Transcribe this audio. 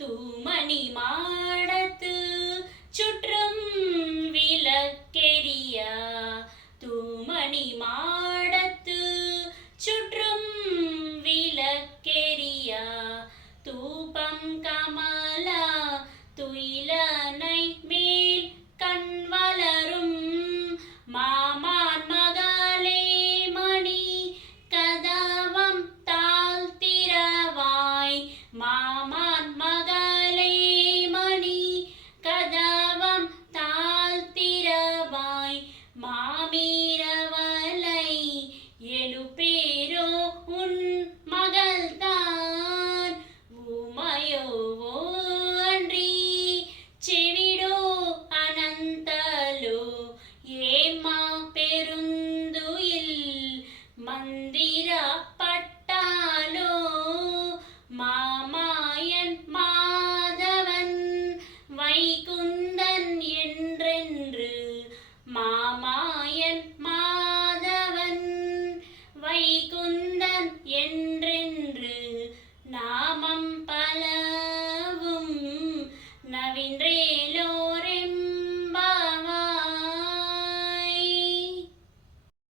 தூமணி மாடத்து சுற்றும் விளக்கெரியா தூமணி மா மந்திரா பட்டாலோ மாமாயன் மாதவன் வைகுந்தன் என்றென்று. மாமாயன் மாதவன் வைகுந்தன் என்